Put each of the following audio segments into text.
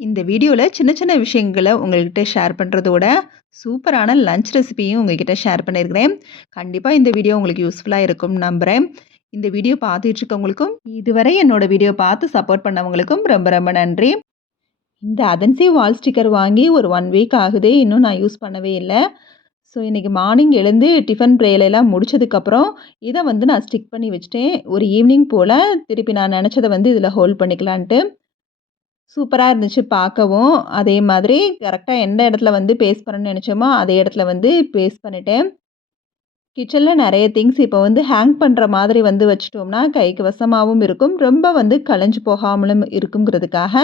இந்த வீடியோல சின்ன சின்ன விஷயங்கள உங்கள்கிட்ட ஷேர் பண்றதோட, சூப்பரான லஞ்ச் ரெசிபியும் உங்ககிட்ட ஷேர் பண்ணியிருக்கிறேன். கண்டிப்பா இந்த வீடியோ உங்களுக்கு யூஸ்ஃபுல்லா இருக்கும்னு நம்புறேன். இந்த வீடியோ பார்த்துட்டு இருக்கவங்களுக்கும், இதுவரை என்னோட வீடியோ பார்த்து சப்போர்ட் பண்ணவங்களுக்கும் ரொம்ப ரொம்ப நன்றி. இந்த அதன்சிவ் வால் ஸ்டிக்கர் வாங்கி ஒரு 1 வீக் ஆகுது. இன்னும் நான் யூஸ் பண்ணவே இல்ல. ஸோ இன்னைக்கு மார்னிங் எழுந்து டிஃபன் வேலையெல்லாம் முடிச்சதுக்கப்புறம், இத வந்து நான் ஸ்டிக் பண்ணி வச்சுட்டேன். ஒரு ஈவினிங் போல திருப்பி நான் நெனச்சத வந்து இதில ஹோல்ட் பண்ணிக்கலான்ட்டு. சூப்பரா இருந்துச்சு பார்க்கவும். அதே மாதிரி கரெக்ட்டா எந்த இடத்துல வந்து பேஸ்ட் பண்ணணும்னு நெனச்சோமோ, அதே இடத்துல வந்து பேஸ்ட் பண்ணிட்டேன். கிச்சன்ல நெறைய திங்ஸ் இப்போ வந்து ஹேங் பண்ற மாதிரி வந்து வச்சுட்டோம்னா, கைக்கு வசமாவும் இருக்கும். ரொம்ப வந்து கலஞ்சு போகாமலும் இருக்குங்கிறதுக்காக,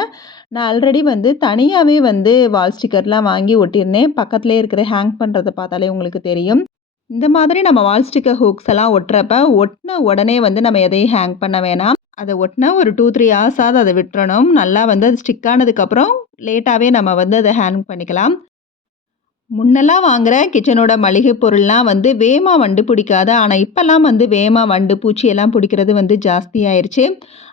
நான் ஆல்ரெடி வந்து தனியாவே வந்து வால் ஸ்டிக்கர்லாம் வாங்கி ஒட்டியிருந்தேன். பக்கத்திலேயே இருக்கிற ஹேங் பண்றத பார்த்தாலே உங்களுக்கு தெரியும். இந்த மாதிரி நம்ம வால் ஸ்டிக்கர் ஹூக்ஸ் எல்லாம் ஒட்டுறப்ப, ஒட்டுன உடனே வந்து நம்ம எதையும் ஹேங் பண்ண வேணாம். அத ஒட்டுனா ஒரு 2, 3 ஹார்ஸாவது அத விட்டுறணும். நல்லா வந்து அது ஸ்டிக் ஆனதுக்கப்புறம், லேட்டாவே நம்ம வந்து அத ஹேங் பண்ணிக்கலாம். முன்னெல்லாம் வாங்குற கிச்சனோட மளிகை பொருள்லாம் வந்து வேகமா வண்டு பிடிக்காது. ஆனா, இப்பல்லாம் வந்து வேகமா வண்டு, பூச்சி எல்லாம் பிடிக்கிறது வந்து ஜாஸ்தி ஆயிருச்சு.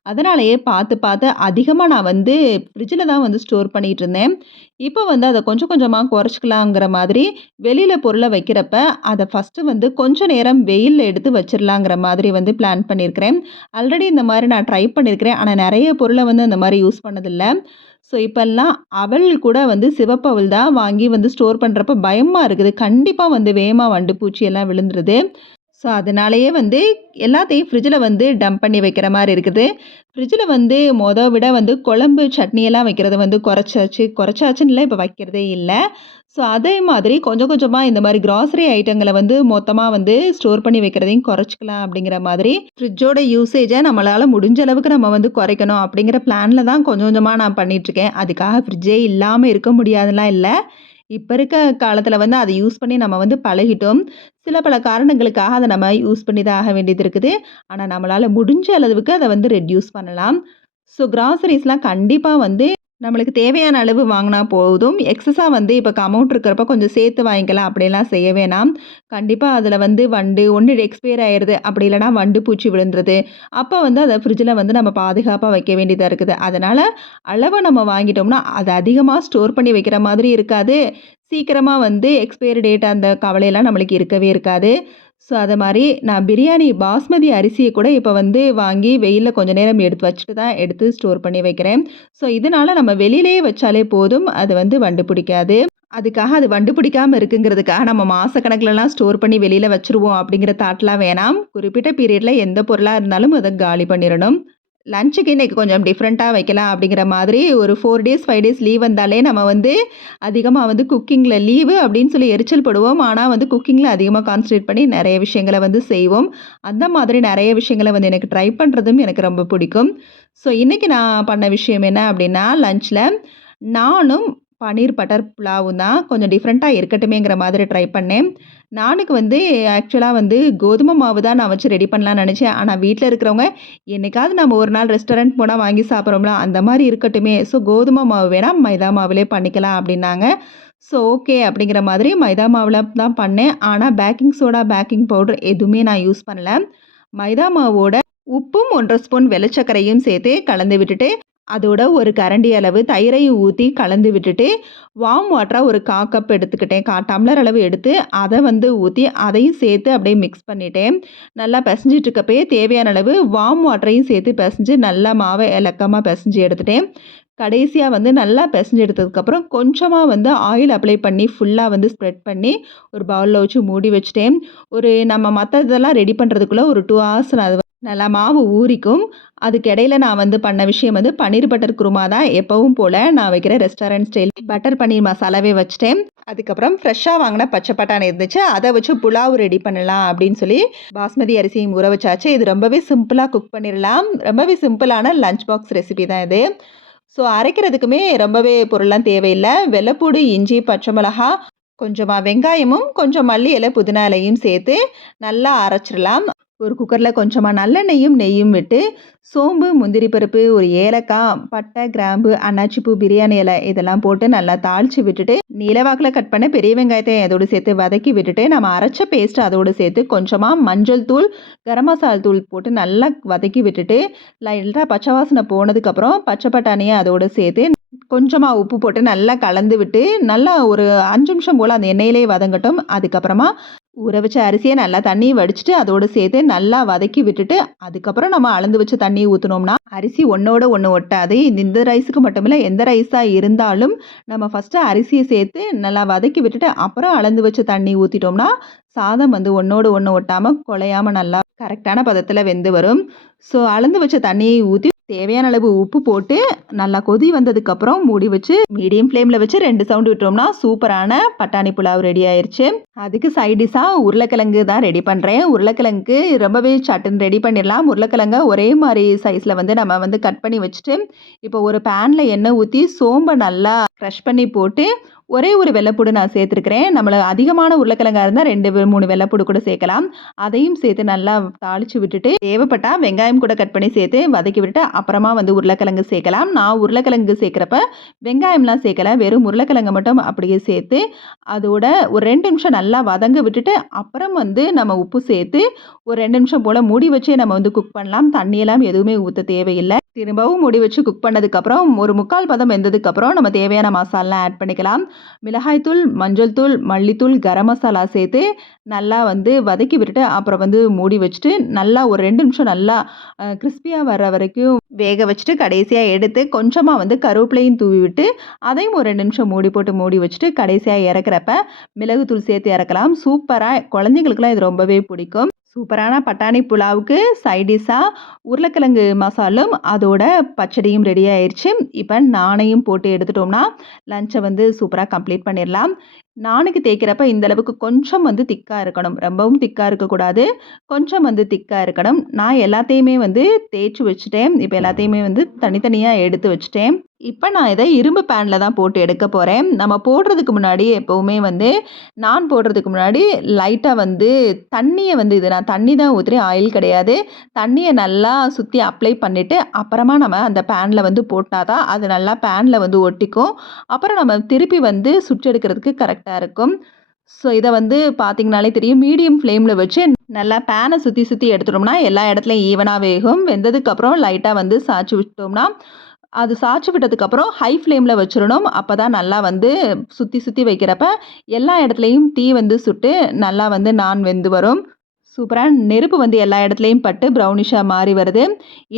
அதனாலேயே பார்த்து, பார்த்து அதிகமா நான் வந்து ஃப்ரிட்ஜில தான் வந்து ஸ்டோர் பண்ணிட்டு இருந்தேன். இப்போ வந்து அத கொஞ்சம் கொஞ்சமா குறைச்சுக்கலாங்கிற மாதிரி, வெளியில பொருள வைக்கிறப்ப, அத ஃபர்ஸ்ட்டு வந்து கொஞ்ச நேரம் வெயில்ல எடுத்து வச்சிரலாங்கிற மாதிரி வந்து பிளான் பண்ணியிருக்கிறேன். ஆல்ரெடி இந்த மாரி நான் ட்ரை பண்ணியிருக்கிறேன். ஆனா, நெறைய பொருள வந்து அந்த மாரி யூஸ் பண்ணதில்ல. ஸோ, இப்பல்லாம் அவல் கூட வந்து சிவப்பு அவல் தான் வாங்கி வந்து ஸ்டோர் பண்றப்ப பயமா இருக்குது. கண்டிப்பா வந்து வேகமா வண்டு, பூச்சி எல்லாம் விழுந்துருது. ஸோ, அதனாலேயே வந்து எல்லாத்தையும் ஃப்ரிட்ஜில வந்து டம்ப் பண்ணி வைக்கிற மாரி இருக்குது. ஃப்ரிட்ஜில வந்து விட வந்து குழம்பு, சட்னி எல்லாம் வைக்கிறத வந்து குறைச்சாச்சு. குறைச்சாச்சுன்னு இல்ல, இப்ப வைக்கிறதே இல்ல. ஸோ, அதே மாதிரி கொஞ்சம் கொஞ்சமா இந்த மாரி கிராசரி ஐட்டங்கள வந்து மொத்தமா வந்து ஸ்டோர் பண்ணி வைக்கிறதையும் குறைச்சுக்கலாம் அப்படிங்கிற மாதிரி, ஃப்ரிட்ஜோட யூசேஜ நம்மளால முடிஞ்ச அளவுக்கு நம்ம வந்து குறைக்கணும் அப்படிங்கிற பிளான்ல தான் கொஞ்சம் கொஞ்சமா நான் பண்ணிட்டுருக்கேன். அதுக்காக ஃப்ரிட்ஜே இல்லாம இருக்க முடியாதுலாம் இல்ல. இப்ப இருக்க காலத்துல வந்து அத யூஸ் பண்ணி நம்ம வந்து பழகிட்டோம். சில பல காரணங்களுக்காக அத நம்ம யூஸ் பண்ணி தான் ஆக வேண்டியது இருக்குது. ஆனா, நம்மளால முடிஞ்ச அளவுக்கு அத வந்து ரெட்யூஸ் பண்ணலாம். ஸோ, கிராசரிஸ்லாம் கண்டிப்பா வந்து நம்மளுக்கு தேவையான அளவு வாங்குனா போதும். எக்ஸஸா வந்து இப்ப அமௌண்ட் இருக்கிறப்ப கொஞ்சம் சேர்த்து வாங்கிக்கலாம் அப்படியெல்லாம் செய்ய வேணாம். கண்டிப்பா அதில வந்து வண்டு ஒண்ணு எக்ஸ்பயர் ஆயிருது. அப்படி இல்லன்னா வண்டு பூச்சி விழுந்துருது. அப்ப வந்து அத ஃப்ரிட்ஜில வந்து நம்ம பாதுகாப்பா வைக்க வேண்டியதா இருக்குது. அதனால அளவா நம்ம வாங்கிட்டோம்னா, அத அதிகமா ஸ்டோர் பண்ணி வைக்கிற மாதிரி இருக்காது. சீக்கிரமா வந்து எக்ஸ்பயரி டேட் அந்த கவலையெல்லாம் நம்மளுக்கு இருக்கவே இருக்காது. ஸோ, அது மாரி நான் பிரியாணி பாஸ்மதி அரிசிய கூட இப்ப வந்து வாங்கி வெயில்ல கொஞ்ச நேரம் எடுத்து வச்சுட்டு தான் எடுத்து ஸ்டோர் பண்ணி வைக்கிறேன். ஸோ, இதனால நம்ம வெளியிலேயே வச்சாலே போதும். அது வந்து வண்டு பிடிக்காது. அதுக்காக அது வண்டு பிடிக்காம இருக்குங்கிறதுக்காக நம்ம மாசக்கணக்குலலாம் ஸ்டோர் பண்ணி வெளியில வச்சுருவோம் அப்படிங்கிற தாட்லாம் வேணாம். குறிப்பிட்ட பீரியட்ல எந்த பொருளா இருந்தாலும் அத காலி பண்ணிறணும். லஞ்சுக்கு இன்னைக்கு கொஞ்சம் டிஃப்ரெண்ட்டா வைக்கலாம் அப்படிங்கிற மாதிரி ஒரு 4 டேஸ், 5 டேஸ் லீவ் வந்தாலே நம்ம வந்து அதிகமா வந்து குக்கிங்ல லீவு அப்படின்னு சொல்லி எரிச்சல் படுவோம். ஆனா வந்து குக்கிங்ல அதிகமா கான்சன்ட்ரேட் பண்ணி நெறைய விஷயங்கள வந்து செய்வோம். அந்த மாதிரி நெறைய விஷயங்கள வந்து எனக்கு ட்ரை பண்றதும் எனக்கு ரொம்ப பிடிக்கும். ஸோ, இன்னைக்கு நான் பண்ண விஷயம் என்ன அப்படின்னா, லஞ்ச்ல நானும் பன்னீர் பட்டர் புலாவும் தான் கொஞ்சம் டிஃப்ரெண்ட்டா இருக்கட்டுமேங்கிற மாதிரி ட்ரை பண்ணேன். நானுக்கு வந்து ஆக்சுவலா வந்து கோதுமை மாவு தான் நான் வச்சு ரெடி பண்ணலான்னு நெனச்சேன். ஆனா வீட்ல இருக்கிறவங்க, "என்னைக்காவது நம்ம ஒரு நாள் ரெஸ்டாரண்ட் போனா வாங்கி சாப்பிடுறோம்ல, அந்த மாரி இருக்கட்டுமே. ஸோ கோதுமை மாவு வேணாம், மைதா மாவுலயே பண்ணிக்கலாம்" அப்படின்னாங்க. ஸோ ஓகே அப்படிங்கிற மாதிரி மைதா மாவுல தான் பண்ணேன். ஆனா பேக்கிங் சோடா, பேக்கிங் பவுடர் எதுவுமே நான் யூஸ் பண்ணல. மைதா மாவோட உப்பும் 1 1/2 ஸ்பூன் வெள்ள சர்க்கரையும் சேர்த்து கலந்து விட்டுட்டு, அதோட ஒரு கரண்டி அளவு தயிரையும் ஊத்தி கலந்து விட்டுட்டு, வார்ம் வாட்டரா ஒரு 1/4 கப் எடுத்துக்கிட்டேன். 1/4 டம்ளர் அளவு எடுத்து, அத வந்து ஊத்தி, அதையும் சேர்த்து அப்படியே மிக்ஸ் பண்ணிட்டேன். நல்லா பெசஞ்சிட்டு இருக்கப்பயே தேவையான அளவு வார்ம் வாட்டரையும் சேர்த்து பெசஞ்சு, நல்லா மாவ இலக்கமா பெசஞ்சு எடுத்துட்டேன். கடைசியா வந்து நல்லா பெசஞ்சு எடுத்ததுக்கப்புறம், கொஞ்சமா வந்து ஆயில் அப்ளை பண்ணி, ஃபுல்லா வந்து ஸ்ப்ரெட் பண்ணி, ஒரு பவுல்ல வச்சு மூடி வச்சுட்டேன். நம்ம மத்த இதெல்லாம் ரெடி பண்ணுறதுக்குள்ள ஒரு 2 ஹார்ஸ் அது நல்லா மாவு ஊறிக்கும். அதுக்கு இடையில நான் வந்து பண்ண விஷயம் வந்து பன்னீர் பட்டர் குருமா தான். எப்பவும் போல நான் வைக்கிற ரெஸ்டாரண்ட் ஸ்டைல் பட்டர் பன்னீர் மசாலாவே வச்சுட்டேன். அதுக்கப்புறம் ஃப்ரெஷ்ஷா வாங்கின பச்சை பட்டாணி இருந்துச்சு. அத வச்சு புலாவ் ரெடி பண்ணலாம் அப்படின்னு சொல்லி பாஸ்மதி அரிசியும் ஊற வச்சாச்சு. இது ரொம்பவே சிம்பிளா குக் பண்ணிடலாம். ரொம்பவே சிம்பிளான லஞ்ச் பாக்ஸ் ரெசிபி தான் இது. ஸோ அரைக்கிறதுக்குமே ரொம்பவே பொருள்லாம் தேவையில்ல. வெள்ளைப்பூடு, இஞ்சி, பச்சை மிளகா, கொஞ்சமா வெங்காயமும், கொஞ்சம் மல்லி இலை, புதினா இலையும் சேர்த்து நல்லா அரைச்சிடலாம். ஒரு குக்கர்ல கொஞ்சமா நல்லெண்ணெயும், நெய்யும் விட்டு, சோம்பு, முந்திரி பருப்பு, ஒரு ஏலக்காய், பட்டை, கிராம்பு, அன்னாச்சி பூ, பிரியாணி இலை இதெல்லாம் போட்டு நல்லா தாளிச்சு விட்டுட்டு, நீல வாக்குல கட் பண்ண பெரிய வெங்காயத்தை அதோடு சேர்த்து வதக்கி விட்டுட்டு, நம்ம அரைச்ச பேஸ்ட் அதோடு சேர்த்து கொஞ்சமா மஞ்சள் தூள், கரம் மசாலா தூள் போட்டு நல்லா வதக்கி விட்டுட்டு, லைட்டா பச்சை வாசனை போனதுக்கப்புறம் பச்சை பட்டாணியை அதோடு சேர்த்து கொஞ்சமா உப்பு போட்டு நல்லா கலந்து விட்டு, நல்லா ஒரு 5 நிமிஷம் போல அந்த எண்ணெயிலேயே வதங்கட்டும். அதுக்கப்புறமா ஊற வச்ச அரிசிய நல்லா தண்ணி வடிச்சுட்டு, அதோட சேர்த்து நல்லா வதக்கி விட்டுட்டு, அதுக்கப்புறம் நம்ம அளந்து வச்ச தண்ணி ஊத்துனோம்னா, அரிசி ஒண்ணோட ஒண்ணு ஒட்டாது. இந்த ரைஸுக்கு மட்டும் இல்ல, எந்த ரைஸா இருந்தாலும் நம்ம ஃபர்ஸ்ட்டு அரிசிய சேர்த்து நல்லா வதக்கி விட்டுட்டு, அப்புறம் அளந்து வச்ச தண்ணி ஊத்திட்டோம்னா, சாதம் வந்து ஒண்ணோடு ஒண்ணு ஒட்டாம, குழையாம நல்லா கரெக்ட்டான பதத்துல வெந்து வரும். ஸோ அளந்து வச்ச தண்ணியை ஊத்தி தேவையான அளவு உப்பு போட்டு நல்லா கொதி வந்ததுக்கப்புறம் மூடி வச்சு மீடியம் ஃப்ளேமில் வச்சு 2 சவுண்டு விட்டோம்னா சூப்பரான பட்டாணி புலாவ் ரெடி ஆயிருச்சு. அதுக்கு சைட் டிஷ்ஷாக உருளைக்கிழங்கு தான் ரெடி பண்ணுறேன். உருளைக்கிழங்கு ரொம்பவே சட்டுன்னு ரெடி பண்ணிடலாம். உருளைக்கிழங்க ஒரே மாதிரி சைஸில் வந்து நம்ம வந்து கட் பண்ணி வச்சுட்டு, இப்போ ஒரு பேனில் எண்ணெய் ஊற்றி சோம்பை நல்லா க்ரஷ் பண்ணி போட்டு ஒரே ஒரு வெள்ளைப்பூடு நான் சேர்த்துருக்கிறேன். நம்மள அதிகமான உருளைக்கிழங்கா இருந்தால் 2, 3 வெள்ளைப்பூடு கூட சேர்க்கலாம். அதையும் சேர்த்து நல்லா தாளித்து விட்டுட்டு தேவைப்பட்டா வெங்காயம் கூட கட் பண்ணி சேர்த்து வதக்கி விட்டுட்டு அப்புறமா வந்து உருளைக்கிழங்கு சேர்க்கலாம். நான் உருளைக்கிழங்கு சேர்க்குறப்ப வெங்காயம்லாம் சேர்க்கல. வெறும் உருளைக்கிழங்கு மட்டும் அப்படியே சேர்த்து அதோட ஒரு 2 நிமிஷம் நல்லா வதங்க விட்டுட்டு அப்புறம் வந்து நம்ம உப்பு சேர்த்து ஒரு 2 நிமிஷம் போல் மூடி வச்சே நம்ம வந்து குக் பண்ணலாம். தண்ணியெல்லாம் எதுவுமே ஊற்ற தேவையில்லை. திரும்பவும் மூடி வச்சு குக் பண்ணதுக்கப்புறம் ஒரு 3/4 பதம் வெந்ததுக்கப்புறம் நம்ம தேவையான மசாலாலாம் ஆட் பண்ணிக்கலாம். மிளகாய்த்தூள், மஞ்சள் தூள், மல்லித்தூள், கரம் மசாலா சேர்த்து நல்லா வந்து வதக்கி விட்டுட்டு அப்புறம் வந்து மூடி வச்சுட்டு நல்லா ஒரு 2 நிமிஷம் நல்லா கிறிஸ்பியாக வர்ற வரைக்கும் வேக வச்சுட்டு கடைசியாக எடுத்து கொஞ்சமாக வந்து கருவேப்பிலையும் தூவி விட்டு அதையும் ஒரு 2 நிமிஷம் மூடி போட்டு மூடி வச்சுட்டு கடைசியாக இறக்குறப்ப மிளகுத்தூள் சேர்த்து இறக்கலாம். சூப்பராக குழந்தைங்களுக்குலாம் இது ரொம்பவே பிடிக்கும். சூப்பரான பட்டாணி புலாவுக்கு சைட் டிஷ்ஷாக உருளைக்கிழங்கு மசாலும் அதோட பச்சடியும் ரெடி ஆயிடுச்சு. இப்போ நானையும் போட்டு எடுத்துட்டோம்னா லஞ்சை வந்து சூப்பராக கம்ப்ளீட் பண்ணிடலாம். நானுக்கு தேய்க்கிறப்ப இந்த அளவுக்கு கொஞ்சம் வந்து திக்காக இருக்கணும். ரொம்பவும் திக்காக இருக்கக்கூடாது. கொஞ்சம் வந்து திக்காக இருக்கணும். நான் எல்லாத்தையுமே வந்து தேய்ச்சி வச்சுட்டேன். இப்போ எல்லாத்தையுமே வந்து தனித்தனியாக எடுத்து வச்சுட்டேன். இப்போ நான் இதை இரும்பு பேனில் தான் போட்டு எடுக்க போகிறேன். நம்ம போடுறதுக்கு முன்னாடி எப்போவுமே வந்து நான் போடுறதுக்கு முன்னாடி லைட்டாக வந்து தண்ணியை வந்து இது நான் தண்ணி தான் ஊற்றுறேன், ஆயில் கிடையாது. தண்ணியை நல்லா சுற்றி அப்ளை பண்ணிவிட்டு அப்புறமா நம்ம அந்த பேனில் வந்து போட்டால் தான் அது நல்லா பேனில் வந்து ஒட்டிக்கும். அப்புறம் நம்ம திருப்பி வந்து சுற்றெடுக்கிறதுக்கு கரெக்டாக இருக்கும். ஸோ இதை வந்து பார்த்திங்கனாலே தெரியும். மீடியம் ஃப்ளேமில் வச்சு நல்லா பேனை சுற்றி சுற்றி எடுத்துட்டோம்னா எல்லா இடத்துலையும் ஈவனாக வேகும். வெந்ததுக்கப்புறம் லைட்டாக வந்து சாய்ச்சி விட்டோம்னா அது சாய்ச்சி விட்டதுக்கப்புறம் ஹை ஃப்ளேமில் வச்சிடணும். அப்போ தான் நல்லா வந்து சுற்றி சுற்றி வைக்கிறப்ப எல்லா இடத்துலையும் தீ வந்து சுட்டு நல்லா வந்து நான் வெந்து வரும். சூப்பராக நெருப்பு வந்து எல்லா இடத்துலையும் பட்டு ப்ரௌனிஷாக மாறி வருது.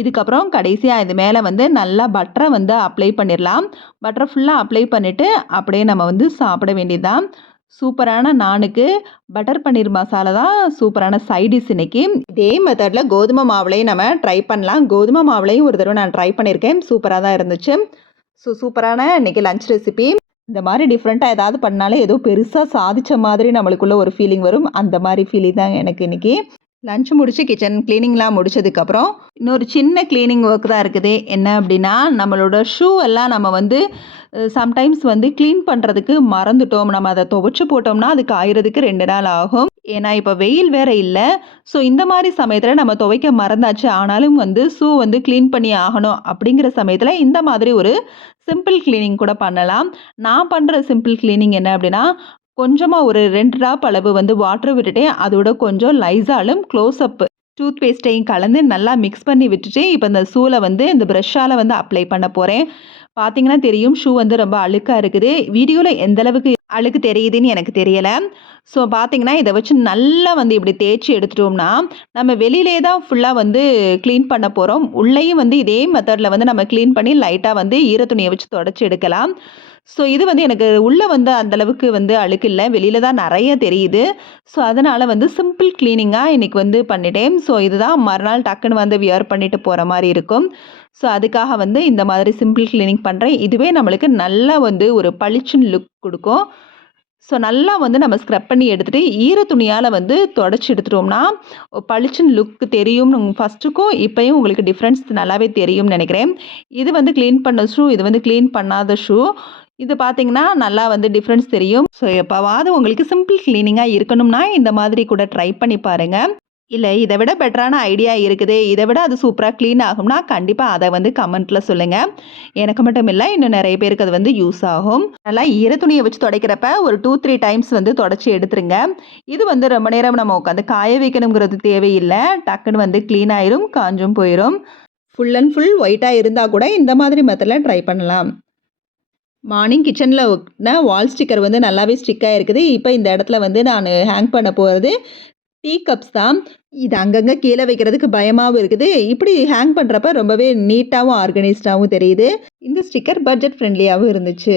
இதுக்கப்புறம் கடைசியாக இது மேலே வந்து நல்லா பட்டரை வந்து அப்ளை பண்ணிடலாம். பட்டரை ஃபுல்லாக அப்ளை பண்ணிவிட்டு அப்படியே நம்ம வந்து சாப்பிட வேண்டியதுதான். சூப்பரான நானுக்கு பட்டர் பன்னீர் மசாலா தான் சூப்பரான சைட் டிஷ் இன்னைக்கு. இதே மெத்தடில் கோதுமை மாவுலையும் நம்ம ட்ரை பண்ணலாம். கோதுமை மாவுலையும் ஒரு தடவை நான் ட்ரை பண்ணியிருக்கேன். சூப்பராக தான் இருந்துச்சு. சூப்பரான இன்னைக்கு லஞ்ச் ரெசிபி. இந்த மாதிரி டிஃப்ரெண்ட்டாக ஏதாவது பண்ணாலே ஏதோ பெருசாக சாதித்த மாதிரி நம்மளுக்குள்ள ஒரு ஃபீலிங் வரும். அந்த மாதிரி ஃபீலிங் தான் எனக்கு இன்னைக்கு. லஞ்ச் முடிச்சு கிச்சன் க்ளீனிங்லாம் முடிச்சதுக்கப்புறம் இன்னொரு சின்ன க்ளீனிங் ஒர்க் தான் இருக்குது. என்ன அப்படின்னா நம்மளோட ஷூ எல்லாம் நம்ம வந்து சம்டைம்ஸ் வந்து க்ளீன் பண்ணுறதுக்கு மறந்துட்டோம். நம்ம அதை துவைச்சி போட்டோம்னா அது காயறதுக்கு 2 நாள் ஆகும். ஏன்னா இப்போ வெயில் வேற இல்லை. ஸோ இந்த மாதிரி சமயத்தில் நம்ம துவைக்க மறந்தாச்சு, ஆனாலும் வந்து ஷூ வந்து க்ளீன் பண்ணி ஆகணும் அப்படிங்கிற சமயத்தில் இந்த மாதிரி ஒரு சிம்பிள் க்ளீனிங் கூட பண்ணலாம். நான் பண்ணுற சிம்பிள் க்ளீனிங் என்ன அப்படின்னா கொஞ்சமாக ஒரு 2 ட்ராப் அளவு வந்து வாட்டர் விட்டுட்டேன். அதோட கொஞ்சம் லைசாலும் க்ளோஸ்அப் டூத் பேஸ்ட்டையும் கலந்து நல்லா மிக்ஸ் பண்ணி விட்டுட்டு இப்போ இந்த ஷூவில் வந்து இந்த ப்ரஷ்ஷால் வந்து அப்ளை பண்ண போகிறேன். பார்த்தீங்கன்னா தெரியும் ஷூ வந்து ரொம்ப அழுக்காக இருக்குது. வீடியோவில் எந்த அளவுக்கு அழுக்கு தெரியுதுன்னு எனக்கு தெரியலை. ஸோ பார்த்தீங்கன்னா இதை வச்சு நல்லா வந்து இப்படி தேய்ச்சி எடுத்துட்டோம்னா நம்ம வெளியிலே தான் ஃபுல்லாக வந்து க்ளீன் பண்ண போகிறோம். உள்ளேயும் வந்து இதே மெத்தடில் வந்து நம்ம க்ளீன் பண்ணி லைட்டாக வந்து ஈரத்துணியை வச்சு தொடச்சி எடுக்கலாம். ஸோ இது வந்து எனக்கு உள்ளே வந்து அந்தளவுக்கு வந்து அழுக்கு இல்லை, வெளியில் தான் நிறைய தெரியுது. ஸோ அதனால் வந்து சிம்பிள் க்ளீனிங்காக இன்றைக்கி வந்து பண்ணிட்டேன். ஸோ இதுதான் மறுநாள் டக்குன்னு வந்து வியர் பண்ணிட்டு போகிற மாதிரி இருக்கும். ஸோ அதுக்காக வந்து இந்த மாதிரி சிம்பிள் க்ளீனிங் பண்ணுறேன். இதுவே நம்மளுக்கு நல்லா வந்து ஒரு பளிச்சுன்னு லுக் கொடுக்கும். ஸோ நல்லா வந்து நம்ம ஸ்க்ரப் பண்ணி எடுத்துகிட்டு ஈர துணியால் வந்து தொடச்சி எடுத்துட்டோம்னா பளிச்சுன்னு லுக் தெரியும். ஃபஸ்ட்டுக்கும் இப்போயும் உங்களுக்கு டிஃப்ரென்ஸ் நல்லாவே தெரியும்னு நினைக்கிறேன். இது வந்து க்ளீன் பண்ண ஷூ, இது வந்து க்ளீன் பண்ணாத ஷூ. இது பார்த்தீங்கன்னா நல்லா வந்து டிஃப்ரென்ஸ் தெரியும். ஸோ எப்போவாவது உங்களுக்கு சிம்பிள் க்ளீனிங்காக இருக்கணும்னா இந்த மாதிரி கூட ட்ரை பண்ணி பாருங்கள். இல்லை இதை விட பெட்டரான ஐடியா இருக்குது, இதை விட அது சூப்பராக க்ளீன் ஆகும்னா கண்டிப்பாக அதை வந்து கமெண்ட்டில் சொல்லுங்கள். எனக்கு மட்டும் இல்லை, இன்னும் நிறைய பேருக்கு அது வந்து யூஸ் ஆகும். நல்லா ஈர துணியை வச்சு துடைக்கிறப்ப ஒரு 2-3 டைம்ஸ் வந்து தொடச்சி எடுத்துருங்க. இது வந்து ரொம்ப நேரம் நம்ம உட்காந்து காய வைக்கணுங்கிறது தேவையில்லை. டக்குன்னு வந்து க்ளீன் ஆயிரும், காஞ்சும் போயிடும். ஃபுல் அண்ட் ஃபுல் ஒயிட்டாக இருந்தால் கூட இந்த மாதிரி மெத்தடில் ட்ரை பண்ணலாம். மார்னிங் கிச்சனில் ஒட்டின வால் ஸ்டிக்கர் வந்து நல்லாவே ஸ்டிக்காக இருக்குது. இப்போ இந்த இடத்துல வந்து நான் ஹேங் பண்ண போகிறது டீ கப்ஸ் தான். இது அங்கங்கே கீழே வைக்கிறதுக்கு பயமாகவும் இருக்குது. இப்படி ஹேங் பண்ணுறப்ப ரொம்பவே நீட்டாகவும் ஆர்கனைஸ்டாகவும் தெரியுது. இந்த ஸ்டிக்கர் பட்ஜெட் ஃப்ரெண்ட்லியாகவும் இருந்துச்சு.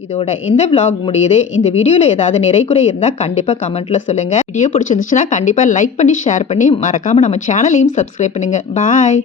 இதோட இந்த விலாக் முடியுது. இந்த வீடியோவில் ஏதாவது நிறை குறை இருந்தால் கண்டிப்பாக கமெண்ட்டில் சொல்லுங்கள். வீடியோ பிடிச்சிருந்துச்சுன்னா கண்டிப்பாக லைக் பண்ணி ஷேர் பண்ணி மறக்காமல் நம்ம சேனலையும் சப்ஸ்கிரைப் பண்ணுங்கள். பாய்.